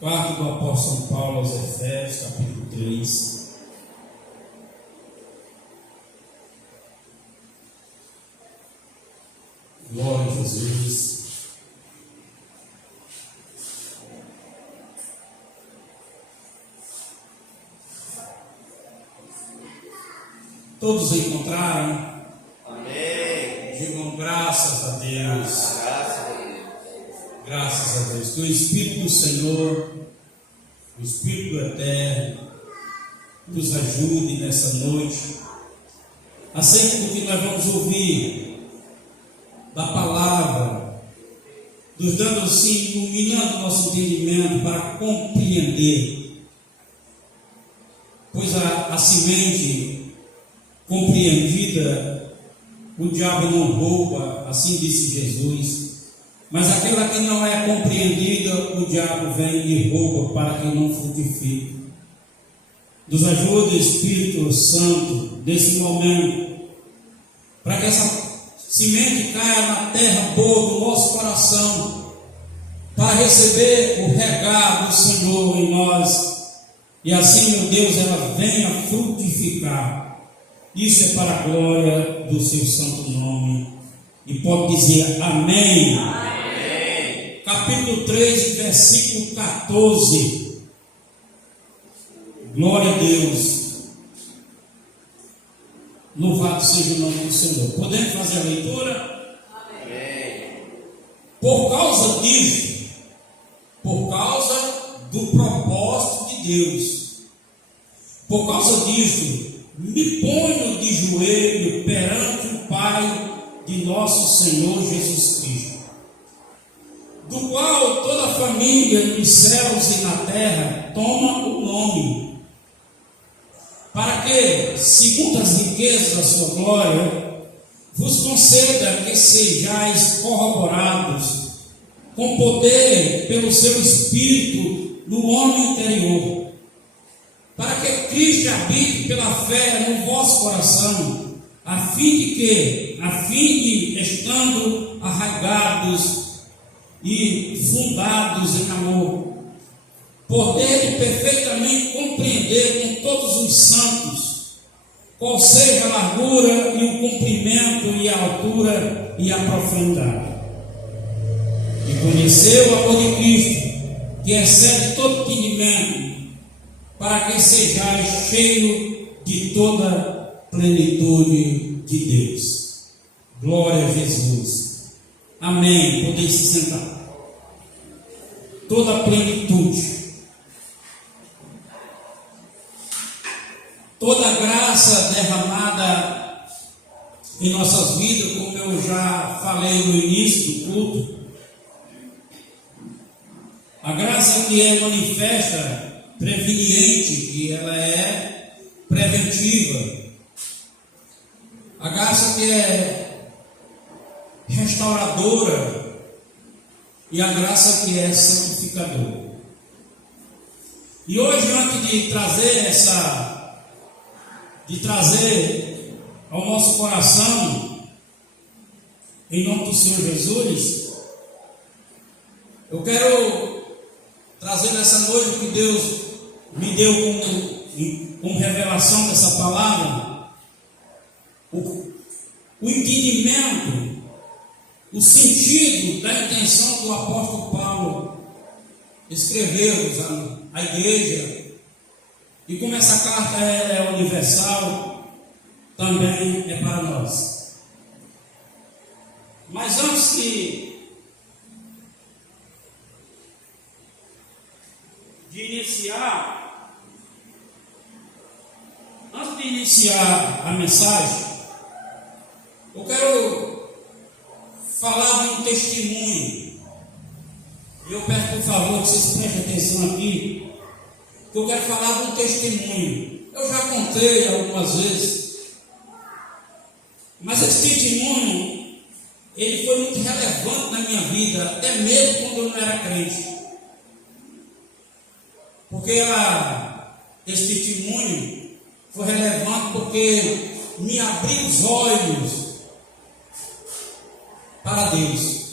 Carta do apóstolo Paulo aos Efésios, capítulo 3. Glória a Jesus. Todos encontraram? Amém. Digam graças a Deus. Graças a Deus. Graças a Deus. Que o Espírito do Senhor, o Espírito do Eterno, nos ajude nessa noite, acerca do que nós vamos ouvir da palavra, nos dando assim, iluminando o nosso entendimento para compreender, pois a semente compreendida, o diabo não rouba, assim disse Jesus, mas aquela que não é compreendida, o diabo vem e rouba para que não frutifique. Nos ajude, Espírito Santo, nesse momento, para que essa semente caia na terra boa do nosso coração, para receber o regado do Senhor em nós, e assim, meu Deus, ela venha frutificar. Isso é para a glória do seu santo nome. E pode dizer amém. Amém. Capítulo 3, versículo 14. Glória a Deus. Louvado seja o nome do Senhor. Podemos fazer a leitura? Amém. Por causa disso, por causa do propósito de Deus, por causa disso, me ponho de joelho perante o Pai de nosso Senhor Jesus Cristo, do qual toda a família nos céus e na terra toma o nome, para que, segundo as riquezas da sua glória, vos conceda que sejais corroborados com poder pelo seu Espírito no homem interior, para que Cristo habite pela fé no vosso coração, a fim de estando arraigados e fundados em amor, poderem perfeitamente compreender com todos os santos qual seja a largura e o comprimento e a altura e a profundidade, e conhecer o amor de Cristo, que excede todo entendimento, para que sejais cheio de toda plenitude de Deus. Glória a Jesus. Amém. Podem se sentar. Toda plenitude, toda graça derramada em nossas vidas, como eu já falei no início do culto, a graça que é manifesta, preveniente, que ela é preventiva, a graça que é restauradora e a graça que é santificadora. E hoje, antes de trazer ao nosso coração, em nome do Senhor Jesus, eu quero trazer nessa noite que Deus me deu como revelação dessa palavra, o entendimento, o sentido da intenção do apóstolo Paulo escreveu à igreja, e como essa carta é universal, também é para nós. Mas antes de iniciar a mensagem, eu quero falar de um testemunho. Eu peço, por favor, que vocês prestem atenção aqui, que eu quero falar de um testemunho. Eu já contei algumas vezes, mas esse testemunho, ele foi muito relevante na minha vida, até mesmo quando eu não era crente. Porque esse testemunho foi relevante porque me abriu os olhos para Deus.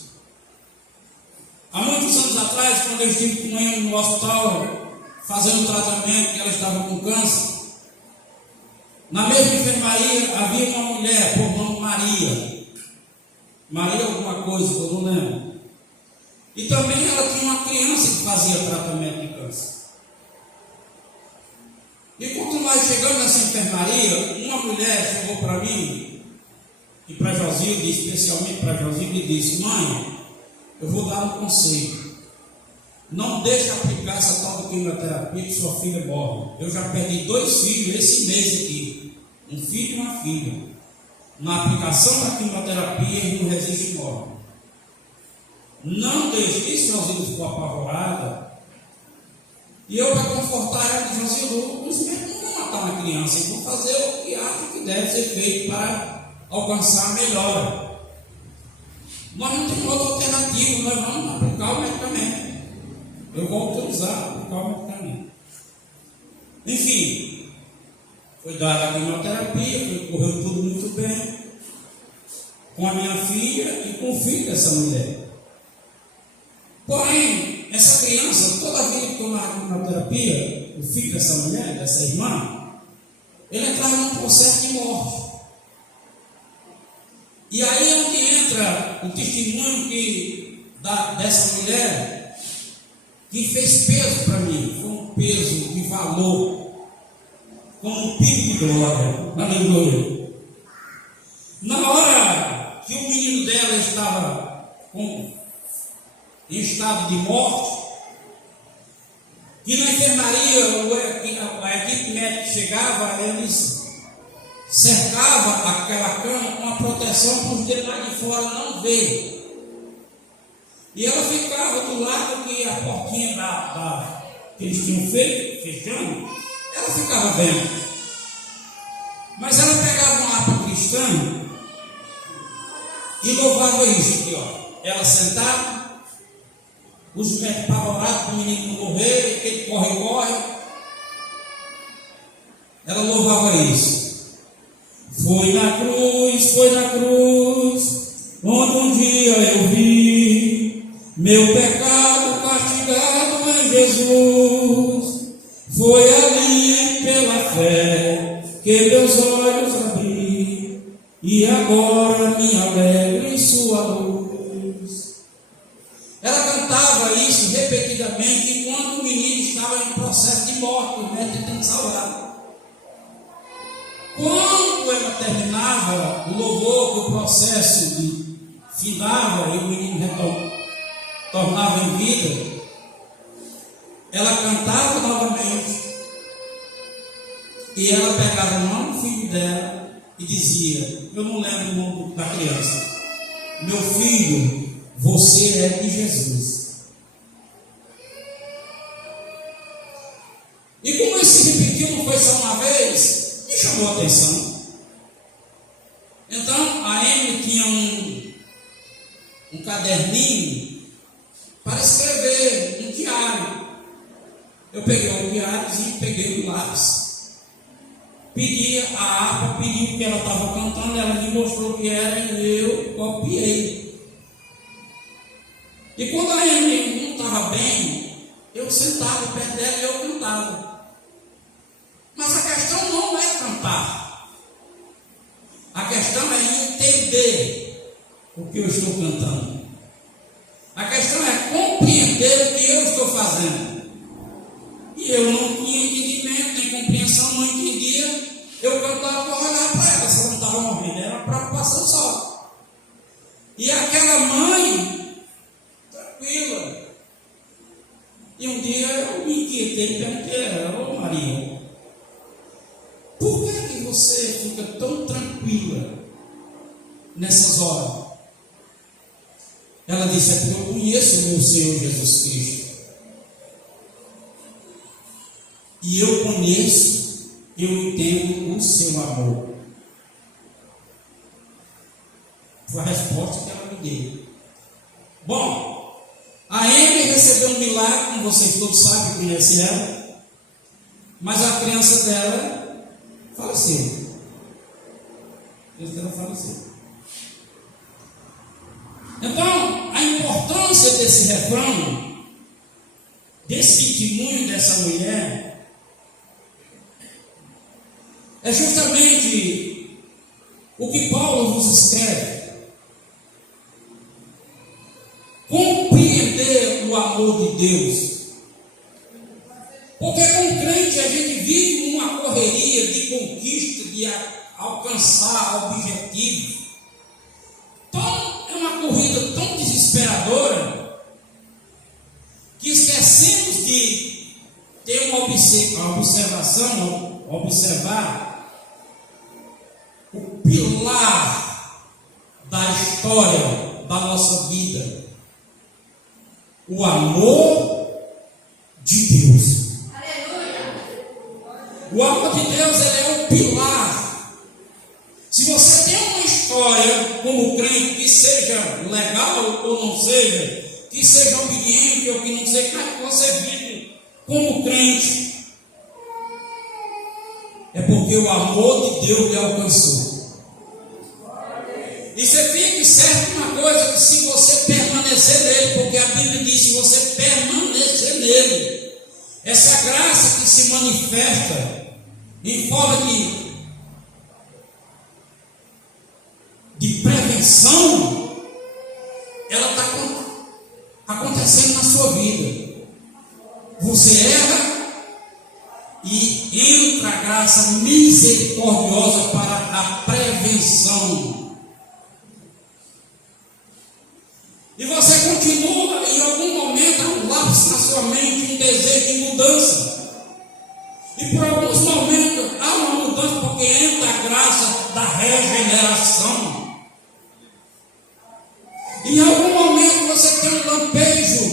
Há muitos anos atrás, quando quando eu estive com ela no hospital, fazendo tratamento, que ela estava com câncer, na mesma enfermaria havia uma mulher, por nome Maria. Maria alguma coisa, que eu não lembro. E também ela tinha uma criança que fazia tratamento de câncer. E quando nós chegamos nessa enfermaria, uma mulher chegou para mim, e para Josilde, especialmente para Josilde, e disse: mãe, eu vou dar um conselho. Não deixe aplicar essa tal de quimioterapia que sua filha morre. Eu já perdi 2 filhos esse mês aqui, um filho e uma filha. Na aplicação da quimioterapia, ele não resiste e morre. Não deixe. E Josilde ficou apavorada. E eu, para confortar ela, disse: Josilde, os médicos não vão matar uma criança, eles vão fazer o que acham que deve ser feito para alcançar a melhora. Nós não temos outra alternativa, nós vamos aplicar o medicamento. Eu vou autorizar aplicar o medicamento. Enfim, foi dada a quimioterapia, correu tudo muito bem, com a minha filha e com o filho dessa mulher. Porém, essa criança, toda vida que tomava a quimioterapia, o filho dessa mulher, dessa irmã, ele entrava num processo de morte. E aí é onde entra o testemunho dessa mulher, que fez peso para mim, foi um peso de valor, como um pico de glória. Aleluia. Na hora que o menino dela estava em estado de morte, que na enfermaria a equipe médica chegava, eles cercavam aquela cama com uma proteção para os dedos lá de fora não ver. E ela ficava do lado que a portinha que eles tinham feito, fechando, ela ficava vendo. Mas ela pegava uma harpa cristã e louvava isso aqui, ó. Ela sentada, os médicos apavorados para o menino não morrer, ele corre. Ela louvava isso. Foi na cruz, onde um dia eu vi meu pecado castigado em Jesus. Foi ali pela fé que meus olhos abri, e agora me alegro em sua luz. Ela cantava isso repetidamente enquanto o menino estava em processo de morte, o médico tentando salvar. Quando ela terminava o louvor, que o processo findava e o menino tornava em vida, ela cantava novamente e ela pegava o nome do filho dela e dizia, eu não lembro o nome da criança: meu filho, você é de Jesus. E como isso se repetiu, não foi só uma vez, me chamou a atenção. Então a Emily tinha um caderninho para escrever um diário. Eu peguei o diáriozinho, peguei o lápis, pedi a harpa, pedi o que ela estava cantando, ela me mostrou o que era e eu copiei. E quando a Emily não estava bem, eu sentava perto dela e eu cantava. Mas a questão não é cantar, a questão é entender o que eu estou cantando. A questão é compreender o que eu estou fazendo. E eu não tinha entendimento, nem compreensão, não entendia. Eu cantava para olhar para ela, se ela não estava morrendo, era uma preocupação só. E aquela mãe, tranquila. E um dia eu me inquietei e perguntei a ela: ô Maria, por que você fica tão tranquila nessas horas? Ela disse: é porque eu conheço o meu Senhor Jesus Cristo. E eu conheço, eu entendo o seu amor. Foi a resposta que ela me deu. Bom, a Emily recebeu um milagre, como vocês todos sabem, conhecem ela. Mas a criança dela faleceu. A criança dela faleceu. Então, a importância desse refrão desse testemunho dessa mulher é justamente o que Paulo nos escreve. Compreender o amor de Deus. Porque com crente a gente vive uma correria de conquista, de alcançar objetivos. É uma corrida tão desesperadora que esquecemos de ter uma observação, observar o pilar da história da nossa vida, o amor de Deus. O amor de Deus, ele é o pilar. Se você tem uma história como crente que seja legal ou não seja, que seja obediente ou que não seja, mas que você vive como crente, é porque o amor de Deus lhe alcançou. E você fique certo de uma coisa, que se você permanecer nele, porque a Bíblia diz, se você permanecer nele, essa graça que se manifesta em forma de prevenção, ela está acontecendo na sua vida. Você erra e entra a graça misericordiosa para a prevenção. E você continua, em algum momento, há um lapso na sua mente, um desejo de mudança. E por alguns momentos há uma mudança, porque entra a graça da regeneração. Em algum momento você tem um lampejo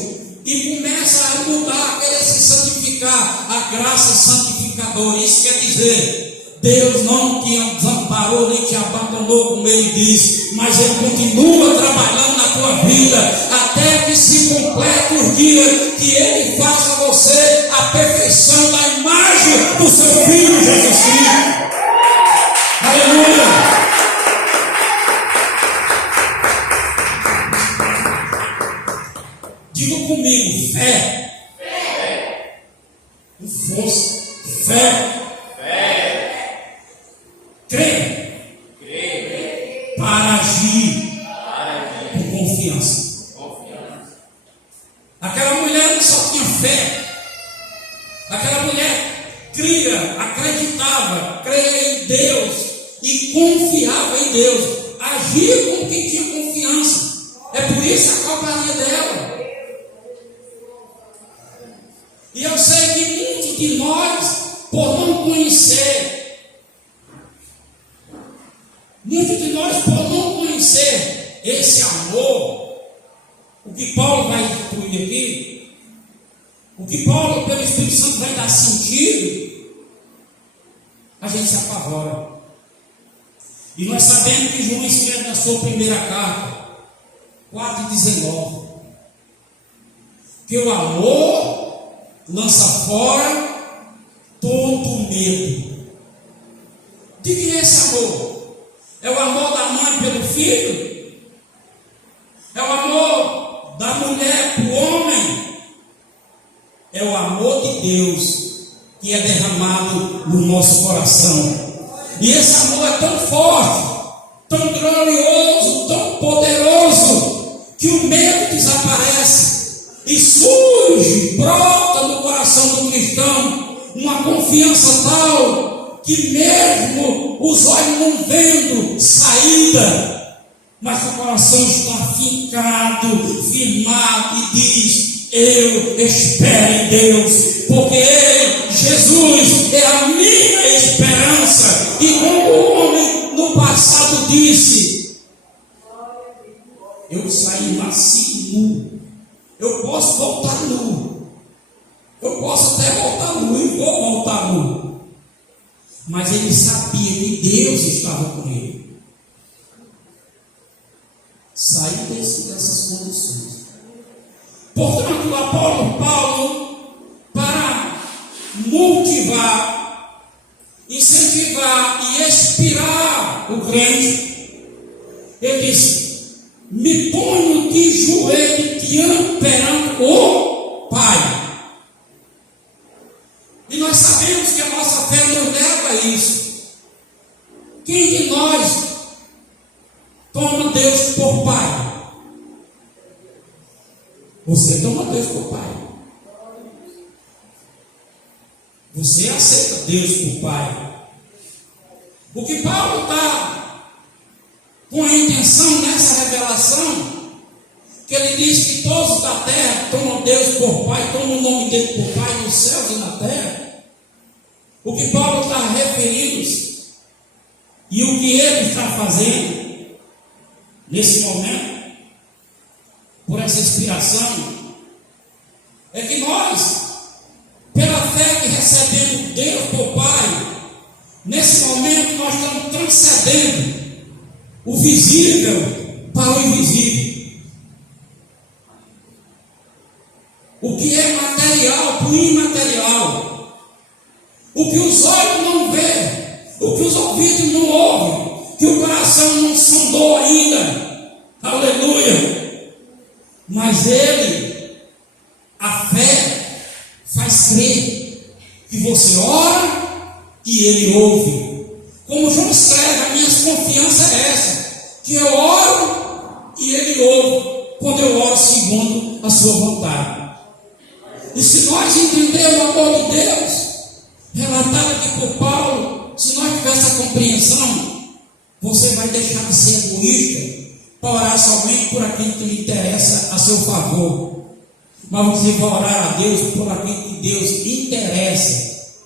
e começa a mudar, a querer se santificar, a graça santificadora. Isso quer dizer, Deus não te desamparou nem te abandonou, como Ele diz, mas Ele continua trabalhando na tua vida, até que se complete o dia que Ele faça você a perfeição da imagem do seu Filho Jesus Cristo. Aleluia! Diga comigo, fé. Fé. Com força. Fé. Fé. Crer. Crer. Para agir. Com confiança. Aquela mulher não só tinha fé. Aquela mulher cria, acreditava, creia em Deus e confiava em Deus. Agia como quem tinha confiança. É por isso a calmaria dela. E eu sei que muitos de nós, por não conhecer, esse amor, o que Paulo vai incluir aqui, o que Paulo, pelo Espírito Santo, vai dar sentido, a gente se apavora. E nós sabemos que João escreve na sua primeira carta, 4:19, que o amor lança fora todo medo. De que é esse amor? É o amor da mãe pelo filho? É o amor da mulher para o homem? É o amor de Deus que é derramado no nosso coração. E esse amor é tão forte, tão glorioso, tão poderoso, que o medo desaparece. E surge, brota no coração do cristão uma confiança tal que mesmo os olhos não vendo saída, mas o coração está fincado, firmado e diz: eu espero em Deus, porque Ele, Jesus, é a minha esperança. E como o homem no passado disse: eu saí nasci nu. Eu posso voltar nu. Eu posso até voltar nu e vou voltar nu. Mas ele sabia que Deus estava com ele. Saiu dessas condições. Portanto, o apóstolo Paulo, para motivar, incentivar e inspirar o crente, ele disse: me ponho de joelho diante perante o Pai. sabemos que a nossa fé nos leva a isso. Quem de nós toma Deus por Pai? Você toma Deus por Pai. Você aceita Deus por Pai. O que Paulo está com a intenção nessa revelação, que ele diz que todos da terra tomam Deus por Pai, tomam o nome dele por Pai nos céus e na terra. O que Paulo está referindo-se e o que ele está fazendo nesse momento, por essa inspiração, é que nós, pela fé que recebemos Deus por Pai, nesse momento nós estamos transcendendo o visível para o invisível. O que é material para o imaterial. O que os olhos não vê, o que os ouvidos não ouvem, que o coração não sondou ainda. Aleluia! Mas ele, a fé, faz crer que você ora e ele ouve. Como João escreve, a minha confiança é essa, que eu oro e ele ouve, quando eu oro segundo a sua vontade. E se nós entendermos o amor de Deus, relatado aqui por Paulo, se nós tivermos essa compreensão, você vai deixar de ser egoísta para orar somente por aquilo que lhe interessa a seu favor. Mas você vai orar a Deus por aquilo que Deus interessa.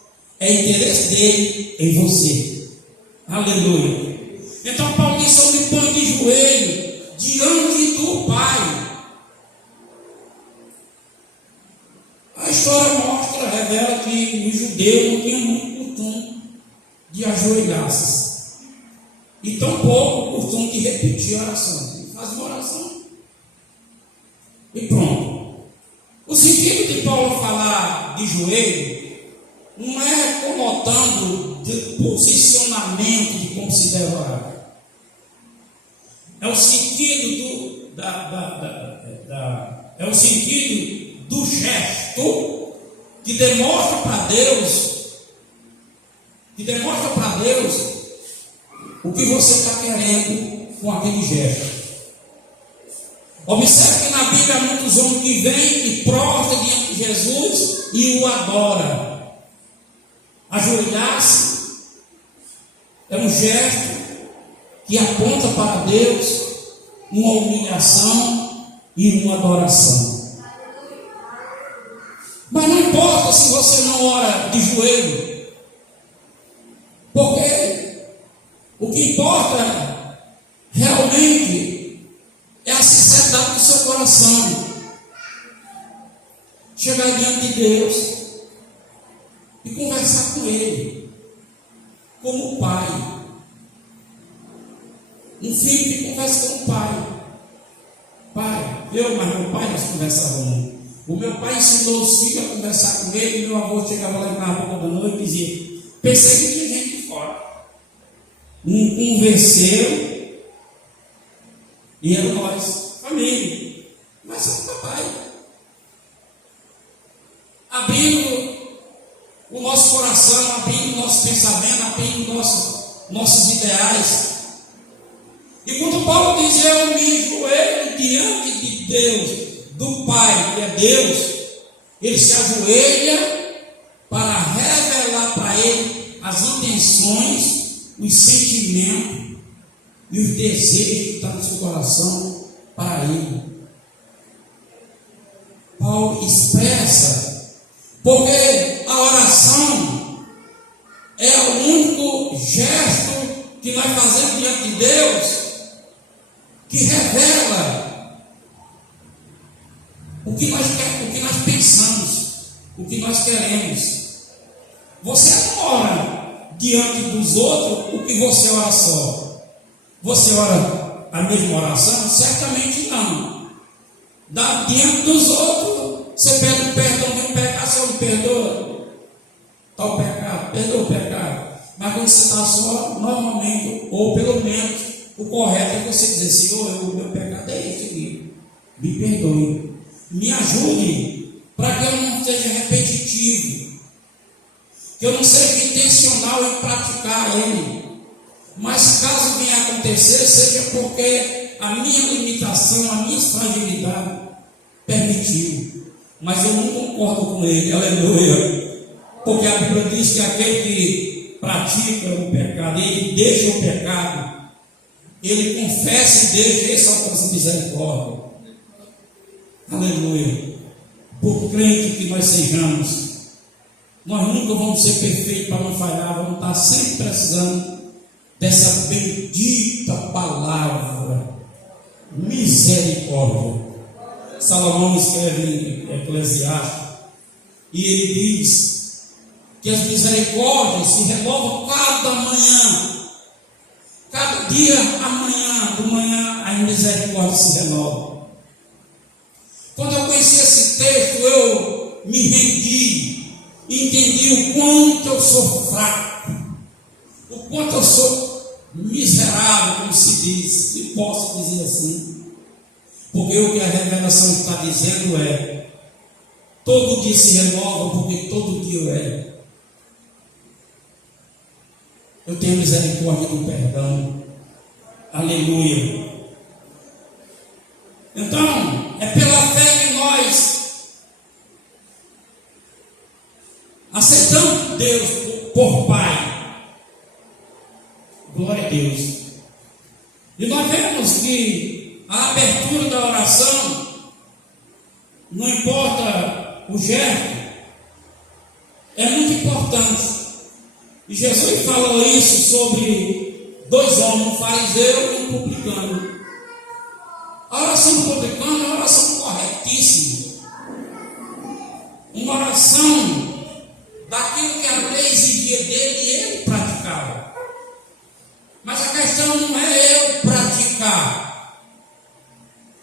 É interesse dele em você. Aleluia. Então Paulo disse: eu me ponho de joelho diante do Pai. A história mostra, revela que o judeu não tinha muito costume de ajoelhar-se. E tampouco o costume de repetir a oração. Ele faz uma oração e pronto. O sentido de Paulo falar de joelho não é conotando de posicionamento de como se deve orar. É o sentido é o sentido do gesto que demonstra para Deus o que você está querendo com aquele gesto. Observe que na Bíblia há muitos homens que vêm e prostram diante de Jesus e o adoram. Ajoelhar-se é um gesto que aponta para Deus uma humilhação e uma adoração. Mas não importa se você não ora de joelho, porque o que importa realmente é a sinceridade do seu coração. Chegar diante de Deus e conversar com Ele, como pai. Um filho que conversa com o pai. Pai, mas meu pai nós conversávamos muito. O meu pai ensinou os filhos a conversar com ele. Meu avô chegava lá na boca da noite e dizia: pensei que tinha gente de fora. Um convenceu e era nós, família. Mas é o papai. Abrindo o nosso coração, abrindo o nosso pensamento, abrindo nossos ideais. E quando Paulo diz: eu me joelho diante de Deus, do Pai, que é Deus, ele se ajoelha para revelar para ele as intenções, os sentimentos e os desejos que estão no seu coração para ele. Paulo expressa, porque a oração é o único gesto que nós fazemos diante de Deus que revela o que nós pensamos, o que nós queremos. Você não ora diante dos outros o que você ora só. Você ora a mesma oração? Certamente não. Diante dos outros, você pede o perdão de um pecado, você não perdoa tal pecado, perdoa o pecado. Mas quando você está só, normalmente, ou pelo menos, o correto é você dizer: Senhor, o meu pecado é esse aqui, me perdoe. Me ajude para que eu não seja repetitivo. que eu não seja intencional em praticar ele. Mas caso venha a acontecer, seja porque a minha limitação, a minha fragilidade permitiu. Mas eu não concordo com ele, aleluia. Porque a Bíblia diz que aquele que pratica o pecado, ele deixa o pecado, ele confessa e deixa, esse alcança misericórdia. Aleluia. Por crente que nós sejamos, nós nunca vamos ser perfeitos para não falhar, vamos estar sempre precisando dessa bendita palavra, misericórdia. Salomão escreve em Eclesiastes, e ele diz que as misericórdias se renovam cada manhã, cada dia amanhã, do manhã a misericórdia se renova. Quando eu conheci esse texto, eu me rendi, entendi o quanto eu sou fraco, o quanto eu sou miserável, como se diz, se posso dizer assim, porque o que a revelação está dizendo é: todo dia se renova, porque todo dia eu erro. Eu tenho misericórdia do perdão, aleluia. Então, é pela fé que nós aceitamos Deus por Pai. Glória a Deus. E nós vemos que a abertura da oração, não importa o gesto, é muito importante. E Jesus falou isso sobre dois homens, um fariseu e um publicano. A oração do publicano é uma oração corretíssima, uma oração daquilo que a lei exigia dele e ele praticava. Mas a questão não é eu praticar,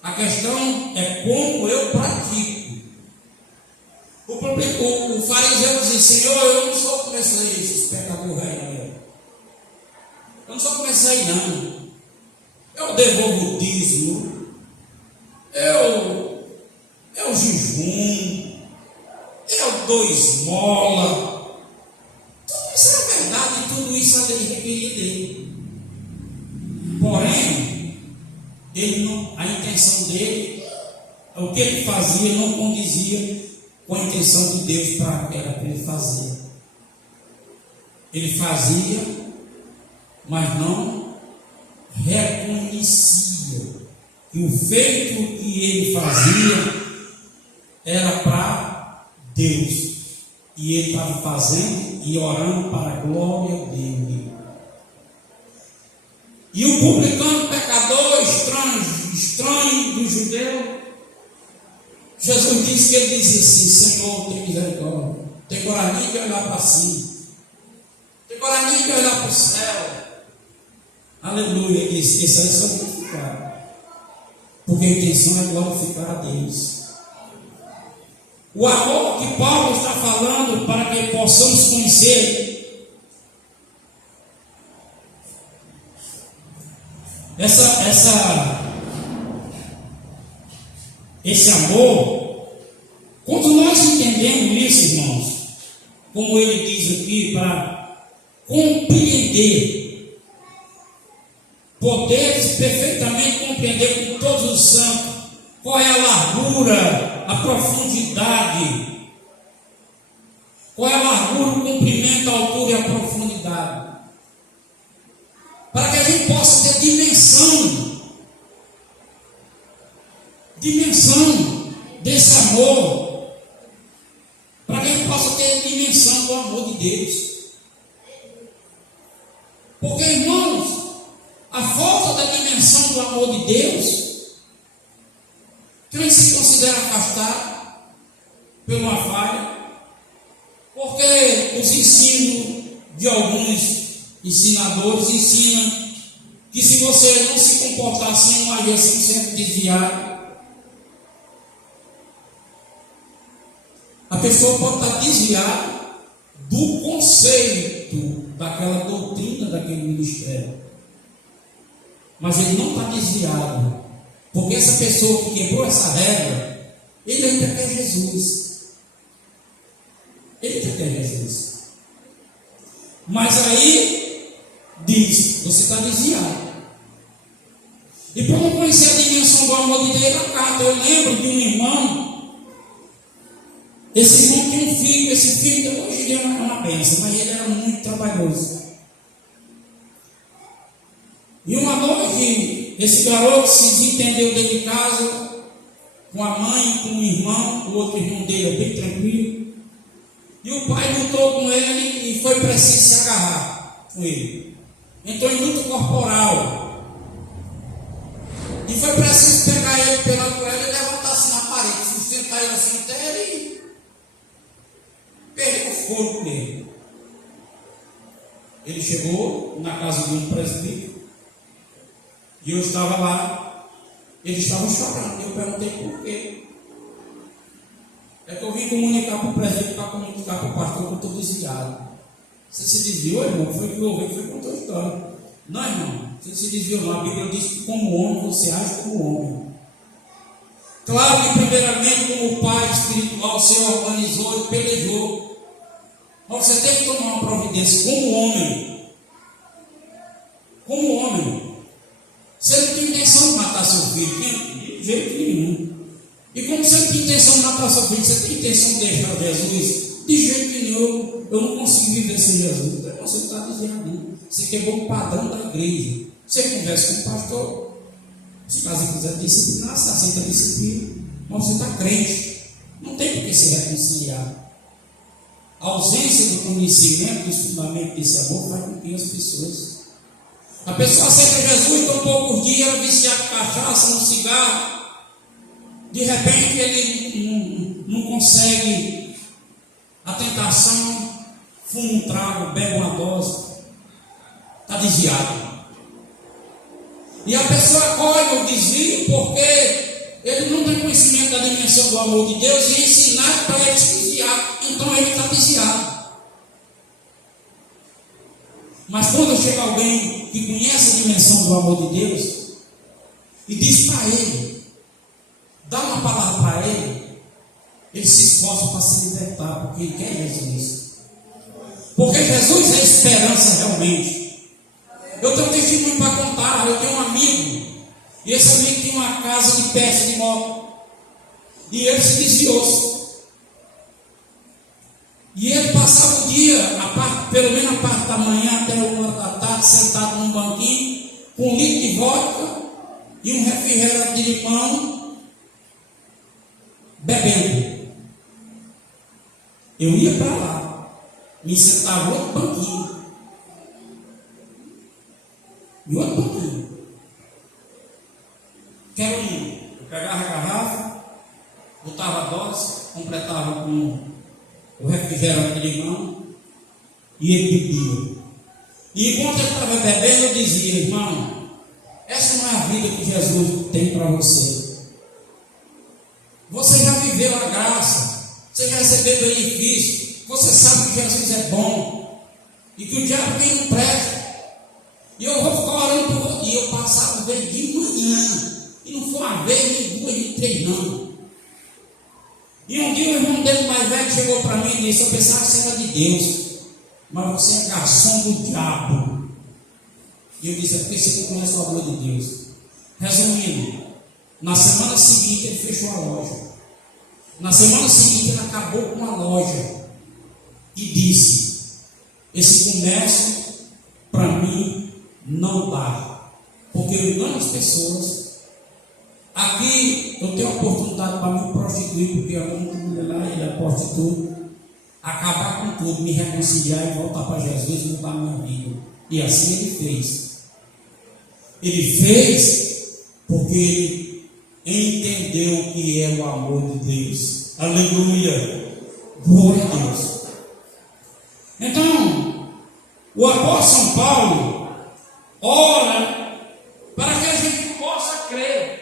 a questão é como eu pratico. O fariseu dizia: Senhor, eu não sou como esses pecadores aí, eu não sou como esse aí não, eu devolvo o dízimo, eu jejum, eu dou esmola, tudo isso é verdade, tudo isso a lei requeria dele. Porém, ele não, a intenção dele, o que ele fazia não condizia com a intenção de Deus para ele fazer. Ele fazia, mas não reconhecia que o feito que ele fazia era para Deus, e ele estava fazendo e orando para a glória dele. E o publicano pecador, estranho do judeu, Jesus disse que ele dizia assim: Senhor, tem misericórdia, tem coragem de olhar para cima, tem coragem de olhar para o céu. Aleluia. Ele disse: esse aí é só glorificar, porque a intenção é glorificar a Deus. O amor que Paulo está falando para que possamos conhecer esse amor, quando nós entendemos isso, irmãos, como ele diz aqui, para compreender, poderes perfeitamente compreender com todos os santos qual é a largura, a profundidade, qual é a largura, o comprimento, a altura e a profundidade, para que a gente possa ter dimensão desse amor, para que a gente possa ter dimensão do amor de Deus. Porque, irmãos, a falta da dimensão do amor de Deus, quem se considera afastado por uma falha, porque os ensinos de alguns ensinadores ensinam que se você não se comportar assim, não agir assim, sempre desviar, a pessoa pode estar desviada do conceito daquela doutrina, daquele ministério, mas ele não está desviado, porque essa pessoa que quebrou essa regra, ele ainda quer Jesus, ele ainda quer Jesus. Mas aí diz, você está desviado. E para eu conhecer a dimensão do amor de Deus, eu lembro de um irmão. Esse irmão tinha um filho, esse filho hoje em dia é uma bênção, mas ele era muito trabalhoso. E uma noite, esse garoto se desentendeu dentro de casa, com a mãe, com o irmão, o outro irmão dele é bem tranquilo. E o pai lutou com ele e foi preciso se agarrar com ele. Entrou em luta corporal. E foi preciso pegar ele pela goela e levantar assim na parede, sustentar ele assim até ele perdeu o fôlego dele. Ele chegou na casa de um presbítero e eu estava lá. Ele estava chorando. Eu perguntei por quê. É que eu vim comunicar para o presbítero, para comunicar para o pastor que eu estou desviado. Você se desviou, irmão? Foi que eu ouvi, foi contar a história. Não, irmão, você se desviou não. A Bíblia diz que como homem você age como homem. Claro que primeiramente como pai espiritual você organizou e pelejou. Mas você tem que tomar uma providência como homem. Como homem. Você não tem intenção de matar seu filho, de jeito nenhum. E como você não tem intenção de matar seu filho, você tem intenção de deixar Jesus? De jeito nenhum. Eu não consigo viver sem Jesus. Então você está desviado. Você quebrou o padrão da igreja. Você conversa com o pastor. Se caso quiser disciplinar, você aceita a disciplina. Mas você está crente. Não tem por que se reconciliar. A ausência do conhecimento dos fundamentos desse amor faz com que as pessoas. A pessoa aceita Jesus, tão poucos dias, ela viciada em cachaça, no cigarro. De repente ele não consegue a tentação, fuma um trago, bebe uma dose, está desviado. E a pessoa colhe o desvio porque ele não tem conhecimento da dimensão do amor de Deus e ensinar para ele se desviar. Então ele está desviado. Mas quando chega alguém que conhece a dimensão do amor de Deus e diz para ele, dá uma palavra para ele, ele se esforça para se libertar, porque ele quer Jesus. Porque Jesus é a esperança realmente. Eu tenho um testemunho para contar. Eu tenho um amigo, e esse amigo tinha uma casa de peça de moto, e ele se desviou. E ele passava o dia, pelo menos a parte da manhã até 1 da tarde, sentado num banquinho, com um litro de vodka e um refrigerante de limão, bebendo. Eu ia para lá, me sentava no outro banquinho. E outro banquinho. Quero ir. Eu pegava a garrafa, botava a dose, completava com o refrigerante de limão e ele bebia. E enquanto ele estava bebendo, eu dizia, irmão, essa não é a vida que Jesus tem para você. Você já viveu a graça, você já recebeu benefício, você sabe que Jesus é bom e que o diabo nem não presta. E eu vou ficar orando por você. E eu passava vez de manhã, e não foi uma vez, nem duas, nem três, não. E um dia o irmão dele mais velho chegou para mim e disse, eu pensava que você era de Deus, mas você é garçom do diabo. E eu disse, é porque você não conhece o amor de Deus. Resumindo, na semana seguinte ele fechou a loja. Na semana seguinte ele acabou com a loja e disse, esse comércio para mim não dá, porque eu engano as pessoas. Aqui eu tenho a oportunidade para me prostituir, porque a única mulher lá é prostituta, acabar com tudo, me reconciliar e voltar para Jesus e mudar a minha vida. E assim ele fez. Ele fez porque ele entendeu o que é o amor de Deus. Aleluia! Glória a Deus. Então, o apóstolo São Paulo ora para que a gente possa crer.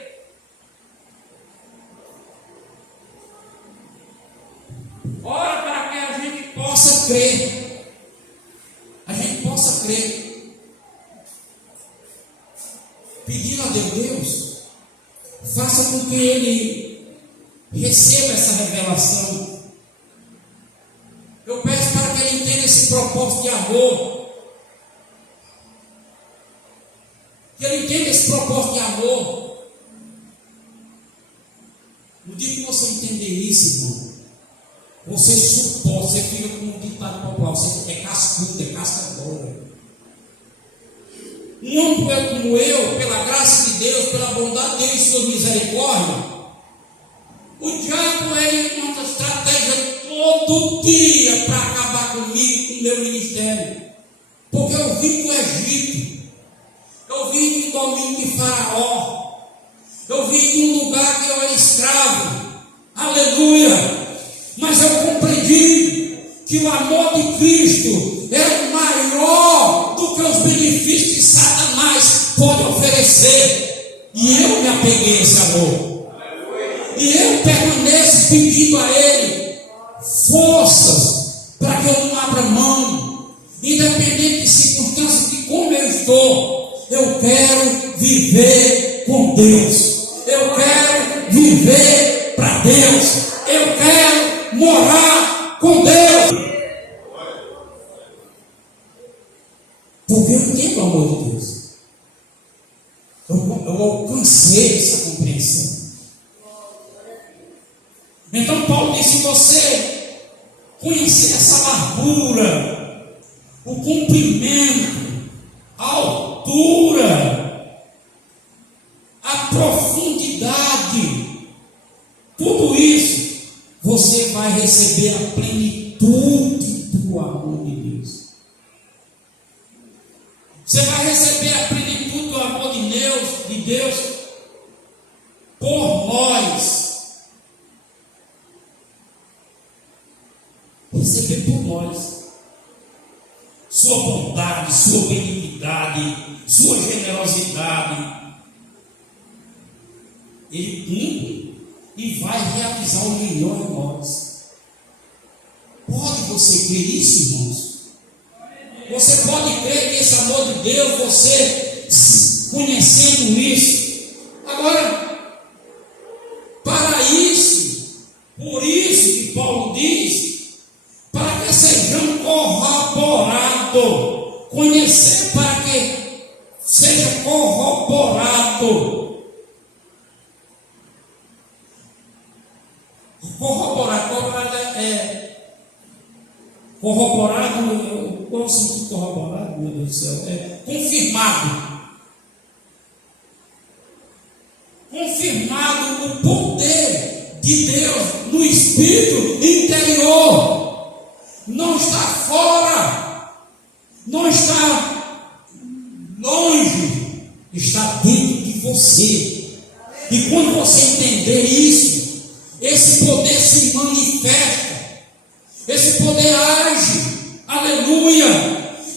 Ora para que a gente possa crer. A gente possa crer. Pedindo a Deus, faça com que Ele receba essa revelação. Eu peço para que ele entenda esse propósito de amor. Que ele entenda esse propósito de amor. No dia que você entender isso, irmão, você suporta, você fica com um ditado popular, você é cascudo, é casca dura. Um homem como eu, pela graça de Deus, pela bondade dele e sua misericórdia, o diabo ele monta estratégia todo dia para acabar comigo, com o meu ministério. Porque eu vim do Egito, eu vim do domínio de Faraó, eu vim de um lugar que eu era escravo, aleluia. Mas eu compreendi que o amor de Cristo é maior do que os benefícios que Satanás pode oferecer. E eu me apeguei a esse amor. E eu permaneço pedindo a Ele forças para que eu não abra mão, independente de circunstâncias, que como eu estou, eu quero viver com Deus. Eu quero viver para Deus. Eu quero morar com Deus. Porque eu entendo o amor de Deus. Eu alcancei essa compreensão. Então Paulo disse: se você conhecer essa largura, o comprimento, a altura, a profundidade, tudo isso, você vai receber a plenitude do amor de Deus. Você vai receber a plenitude do amor de Deus por nós. Receber por nós. Sua bondade, sua benignidade, sua generosidade. Ele cumpre e vai realizar o melhor em nós. Pode você crer isso, irmãos? Você pode crer que esse amor de Deus, você conhecendo isso. Agora, para isso, por isso que Paulo diz, para que sejam corroborados, conhecer para que seja corroborado. Corroborado, qual é o sentido de corroborado, meu Deus do céu? É confirmado. Confirmado o poder de Deus no espírito interior. Não está fora, não está longe, está dentro de você. E quando você entender isso, esse poder se manifesta. Esse poder age, aleluia,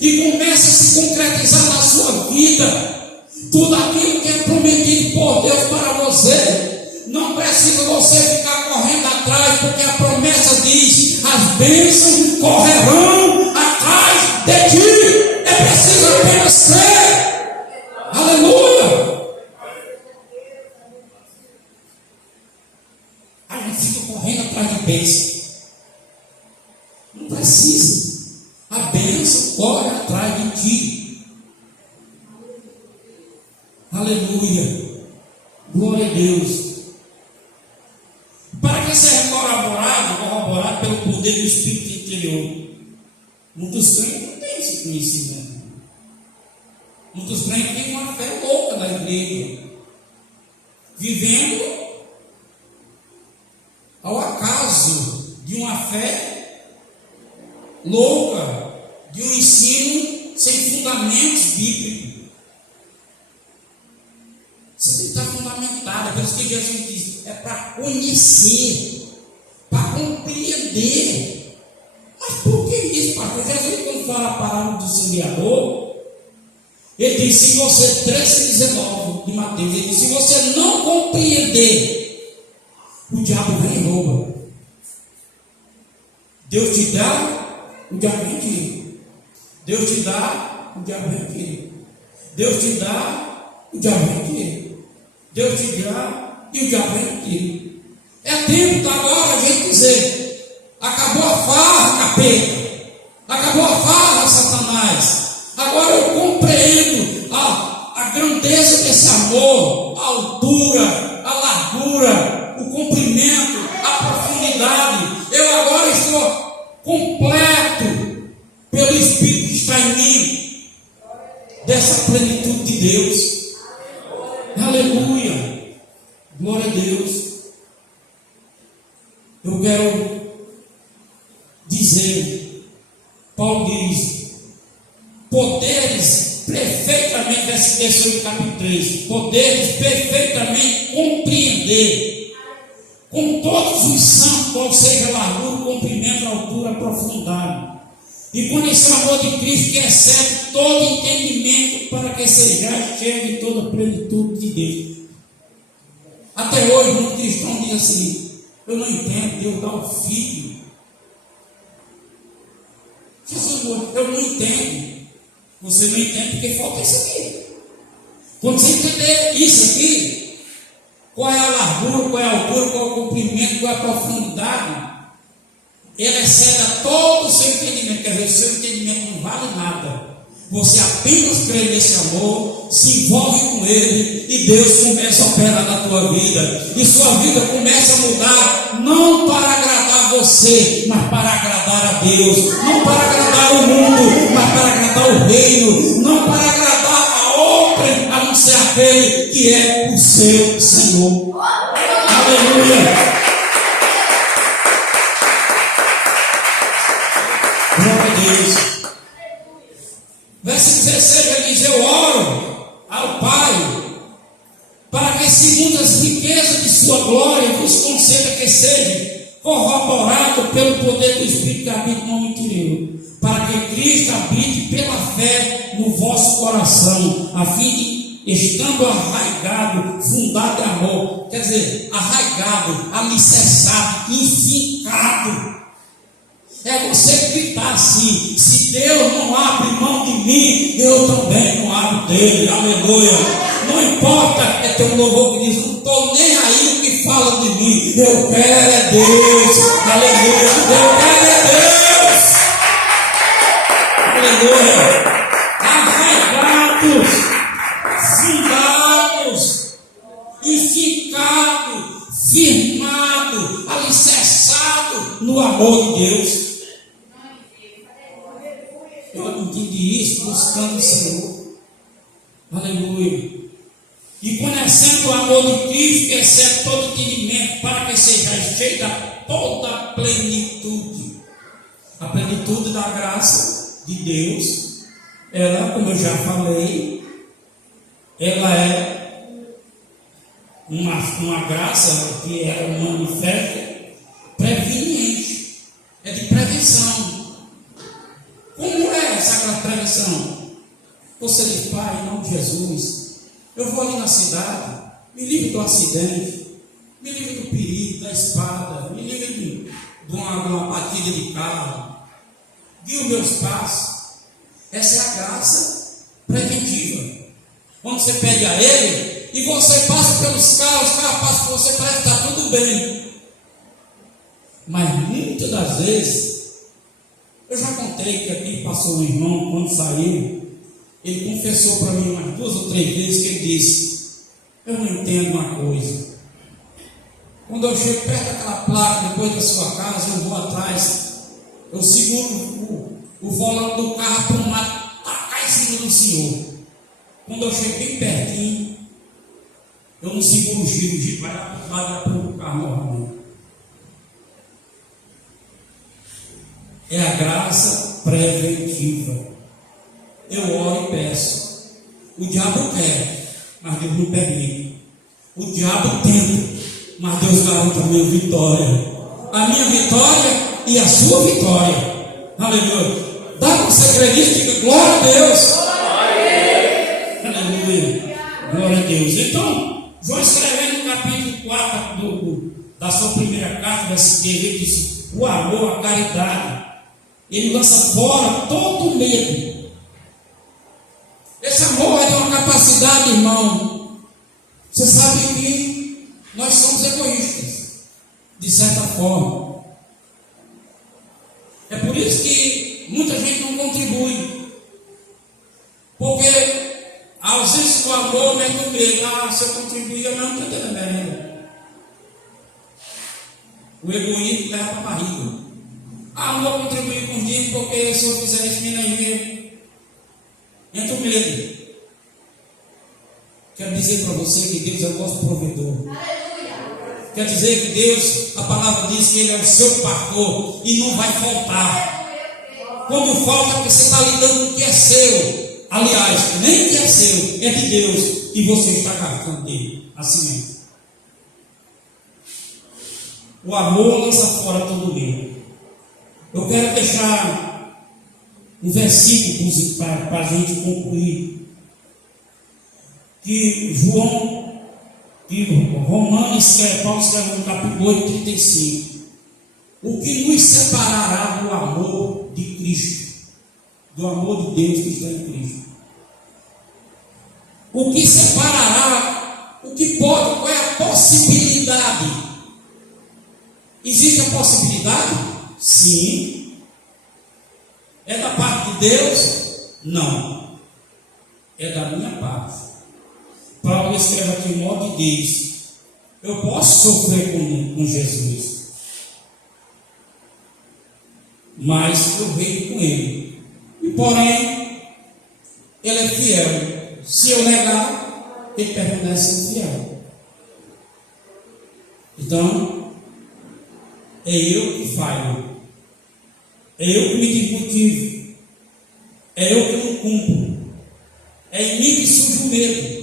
e começa a se concretizar na sua vida. Tudo aquilo que é prometido por Deus para você, não precisa você ficar correndo atrás, porque a promessa diz: as bênçãos correrão atrás de ti. É preciso apenas crer, aleluia. A gente fica correndo atrás de bênçãos. Não precisa. A bênção corre atrás de ti. Aleluia. Glória a Deus. Para que seja corroborado pelo poder do Espírito interior. Muitos crentes não têm esse conhecimento. Muitos crentes têm uma fé louca da igreja, vivendo ao acaso de uma fé louca, de um ensino sem fundamentos bíblicos. Você tem que estar fundamentado. É por isso que Jesus diz: é para conhecer, para compreender. Mas por que isso, pastor? Jesus, quando fala a palavra do semeador, ele diz, se você, 13:19 de Mateus, ele diz: se você não compreender, o diabo vem e rouba. Deus te dá, o diabo vem tira. Deus te dá, o diabo vem tira. Deus te dá, o diabo vem tira. Deus te dá e o diabo vem tira. É tempo agora a gente dizer: acabou a farra, capeta. acabou a farra, Satanás. Agora eu compreendo a grandeza desse amor, a altura, a largura, o comprimento, a profundidade. Eu agora estou completo pelo Espírito que está em mim, dessa plenitude de Deus. Aleluia, glória a Deus. Eu quero dizer, Paulo diz, poderes perfeitamente, versículo capítulo 3, poderes perfeitamente compreender com todos os santos, qual seja a largura, o comprimento, a altura, a profundidade, e conhecer o amor de Cristo que excede todo entendimento, para que sejais cheios de toda a plenitude de Deus. Até hoje, muitos cristãos dizem assim: eu não entendo, Deus dá o filho. Jesus, eu não entendo. Você não entende porque falta isso aqui. Quando você entender isso aqui, qual é a largura, qual é a altura, qual é o comprimento, qual é a profundidade, ele excede a todo o seu entendimento. Quer dizer, o seu entendimento não vale nada. Você apenas crê nesse amor, se envolve com ele, e Deus começa a operar na tua vida, e sua vida começa a mudar, não para agradar você, mas para agradar a Deus, não para agradar o mundo, mas para agradar o reino, não para agradar a outra, a não ser aquele que é o seu Senhor. Aleluia! Glória a Deus. Versículo 16 vai dizer: eu oro ao Pai, para que segundo as riquezas de sua glória vos conceda que seja corroborado pelo poder do Espírito que habita no homem interior, para que Cristo habite pela fé no vosso coração, a fim de, estando arraigado, fundado em amor, quer dizer, arraigado, alicerçado, enfincado. É você gritar assim: se Deus não abre mão de mim, eu também não abro dele. Aleluia. Não importa, é teu louvor que diz: não estou nem aí o que falam de mim, eu quero é Deus. Aleluia. Eu quero é Deus. Aleluia. Arraigados, fundados, enficados, firmados, alicerçados no amor de Deus. Eu entendi isso buscando o Senhor. Aleluia. E conhecendo o amor de Cristo, que excede todo entendimento, para que sejais cheios da toda a plenitude. A plenitude da graça de Deus, ela, como eu já falei, ela é uma graça que é manifesta, preveniente, é de prevenção. Como é essa prevenção? Você diz: Pai, em nome de Jesus, eu vou ali na cidade, me livre do acidente, me livre do perigo, da espada, me livre de uma batida de carro, guia os meus passos. Essa é a graça preventiva. Quando você pede a Ele, e você passa pelos carros, os carros passam por você, parece que está tudo bem. Mas muitas das vezes, eu já contei que aqui passou um irmão, quando saiu, ele confessou para mim umas 2 ou 3 vezes que ele disse: eu não entendo uma coisa. Quando eu chego perto daquela placa, depois da sua casa, eu vou atrás, eu seguro o volante do carro para um lado, tacar em cima do senhor. Quando eu chego bem pertinho, eu não seguro o giro, vai lá para o carro novamente. É a graça preventiva. Eu oro e peço. O diabo quer, mas Deus não permite. O diabo tenta, mas Deus garante a minha vitória. A minha vitória e a sua vitória. Aleluia. Dá para você crer nisso? Diga glória a Deus. Aleluia. Glória a Deus. Então, João escrevendo no capítulo 4 da sua primeira carta, versículo 1, ele diz: o amor, a caridade, ele lança fora todo medo. Esse amor é de uma capacidade, irmão. Você sabe que nós somos egoístas, de certa forma. É por isso que muita gente não contribui. Porque a ausência do amor mete o medo. Ah, se eu contribuir, eu não estou entendendo ainda. O egoísmo leva para a barriga. Ah, não vou contribuir com o dinheiro porque se eu fizer isso, minha igreja. Entra o medo. Quero dizer para você que Deus é o nosso provedor. Quer dizer que Deus, a palavra diz que Ele é o seu pastor e não vai faltar. Quando falta, é porque você está lidando com o que é seu. Aliás, nem o que é seu, é de Deus. E você está gastando dele. Assim mesmo. O amor lança fora todo medo. Eu quero deixar um versículo para a gente concluir. Que Romanos, Paulo escreve no capítulo 8, 35. O que nos separará do amor de Cristo? Do amor de Deus que está em Cristo. O que separará? O que pode? Qual é a possibilidade? Existe a possibilidade? Sim. É da parte de Deus? Não. É da minha parte. Paulo escreve aqui em modo de diz: eu posso sofrer com Jesus, mas eu reino com Ele. E porém, Ele é fiel. Se eu negar, Ele permanece fiel. Então, é eu que falho. É eu que me desmotivo. É eu que não cumpro. É em mim que surge o medo.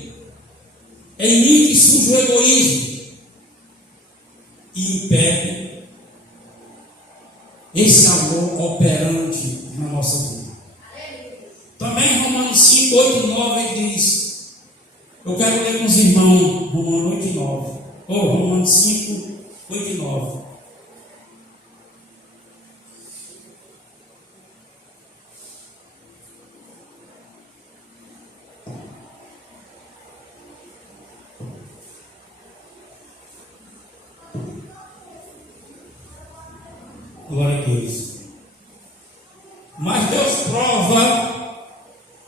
É em mim que surge o egoísmo. E impede esse amor operante na nossa vida. Também Romanos 5, 8 e 9 ele diz. Eu quero ler com os irmãos Romanos 8 e 9. Ou Romanos 5, 8 e 9. Glória a Deus. Mas Deus prova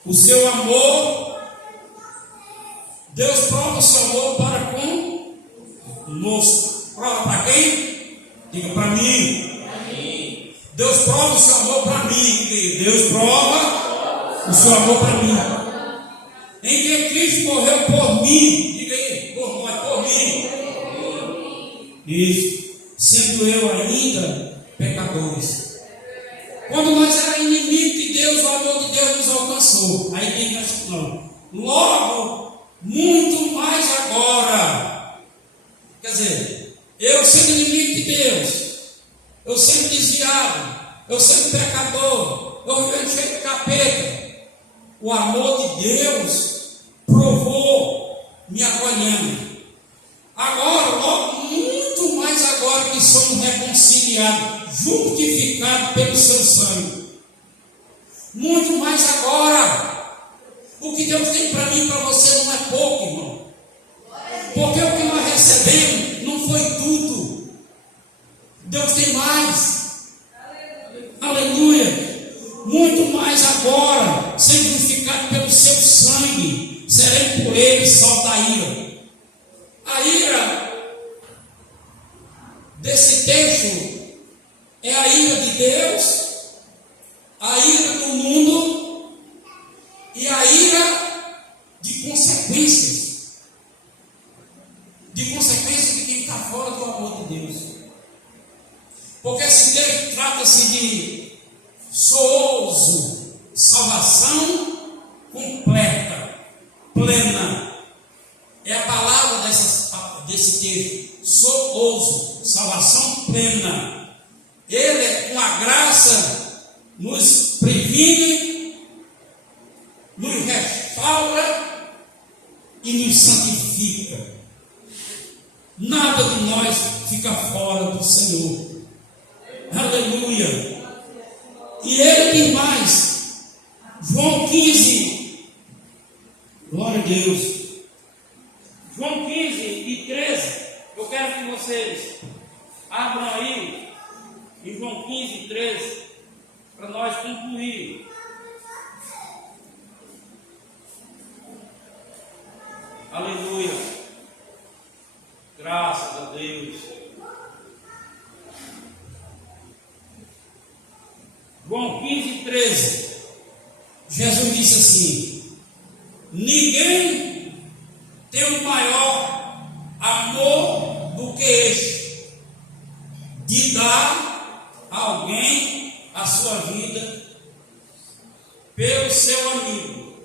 o seu amor. Deus prova o seu amor para conosco. Prova para quem? Diga para mim. Deus prova o seu amor para mim. Deus prova o seu amor para mim. Em que Cristo morreu por mim. Diga aí, por mim. Isso. Sendo eu ainda pecadores. Quando nós éramos inimigos de Deus, o amor de Deus nos alcançou. Aí tem não. Logo, muito mais agora. Quer dizer, eu sendo inimigo de Deus, eu sendo desviado, eu sendo pecador, eu vivendo cheio de capeta, o amor de Deus provou me acolhendo. Agora, logo, muito mais agora que somos reconciliados, justificados pelo seu sangue. Muito mais agora. O que Deus tem para mim e para você não é pouco, irmão. Porque o que nós recebemos não foi tudo. Deus tem mais. Aleluia. Muito mais agora, sendo justificados pelo seu sangue, seremos por ele salvo da ira. A ira desse texto é a ira de Deus, a ira do mundo e a ira de consequências. De consequências de quem está fora do amor de Deus. Porque esse texto trata-se de sozo, salvação completa, plena. É a palavra desse texto, sozo, salvação plena. Ele, com a graça, nos previne, nos restaura e nos santifica. Nada de nós fica fora do Senhor. Aleluia. E ele tem mais. João 15. Glória a Deus. João 15 e 13. Eu quero que vocês abram aí em João 15 e 13, para nós concluirmos. concluir. Aleluia. Graças a Deus. João 15:13. Jesus disse assim: ninguém tem um maior amor do que este, de dar a alguém a sua vida pelo seu amigo.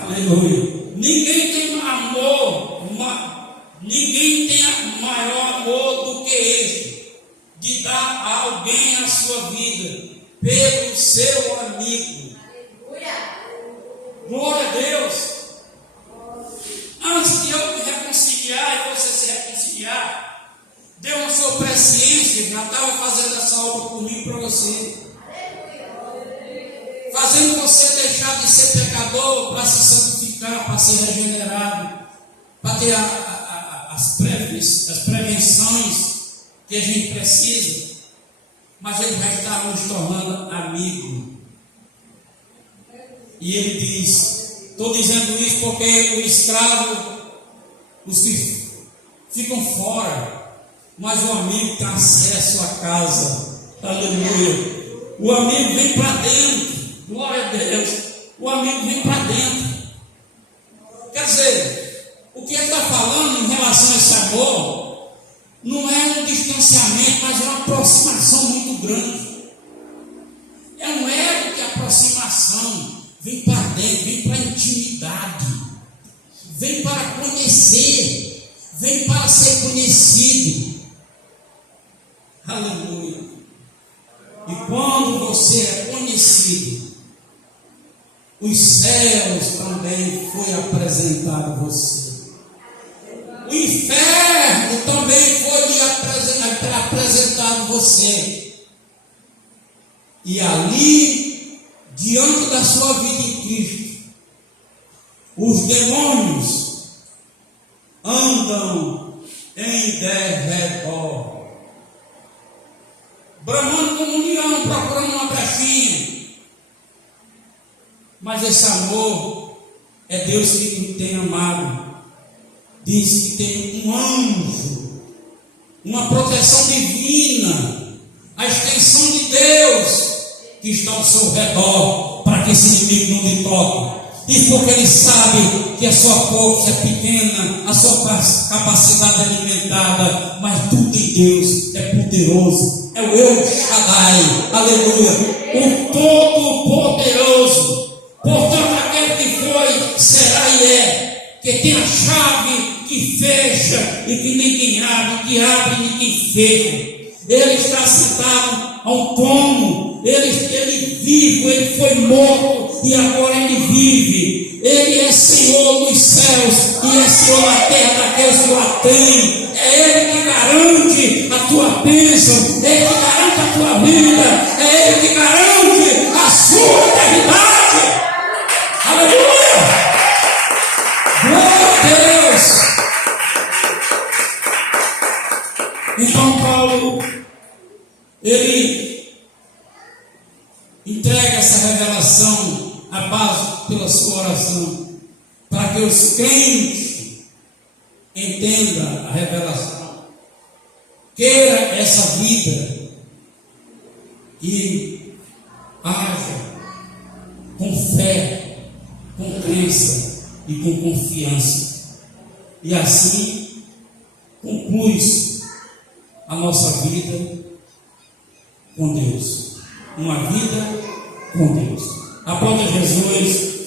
Aleluia. Ninguém tem maior amor do que este, de dar a alguém a sua vida pelo seu amigo. Glória a Deus. Antes de eu me reconciliar e você se reconciliar, deu uma sua presciência, já estava fazendo essa obra comigo para você, fazendo você deixar de ser pecador para se santificar, para ser regenerado, para ter as prevenções que a gente precisa. Mas ele já está nos tornando amigo. E ele diz: estou dizendo isso porque o escravo, os que ficam fora, mas o amigo tem acesso à casa. Aleluia. O amigo vem para dentro. Glória a Deus. O amigo vem para dentro. Quer dizer, o que ele está falando em relação a esse amor não é um distanciamento, mas é uma aproximação muito grande. É um elo de aproximação. Vem para dentro, vem para a intimidade, vem para conhecer, vem para ser conhecido. Aleluia. E quando você é conhecido, os céus também foi apresentado a você. O inferno também foi lhe apresentado a você. E ali, diante da sua vida em Cristo, os demônios andam em derredor, bramando como um leão, procurando uma brechinha. Mas esse amor é Deus que nos tem amado. Diz que tem um anjo, uma proteção divina, a extensão de Deus que está ao seu redor, para que esse inimigo não lhe toque. E porque ele sabe que a sua força é pequena, a sua capacidade é limitada, mas tudo em Deus é poderoso. É o El Shaddai, aleluia, o Todo-Poderoso. Portanto, aquele que foi, será e é, que tem a chave que fecha e que ninguém abre, que abre e ninguém fecha. Ele está sentado ao trono, ele vive, ele foi morto e agora ele vive. Ele é Senhor dos céus e é Senhor da terra daqueles que o atêm. É Ele que garante a tua bênção, é Ele que garante a tua vida, é Ele que garante a sua eternidade. Aleluia! Glória a Deus! Então Paulo, ele entrega essa revelação à base pela sua oração, para que os crentes entendam a revelação, queira essa vida e haja com fé, com crença e com confiança, e assim conclui a nossa vida com Deus, uma vida com Deus. Aplauda Jesus.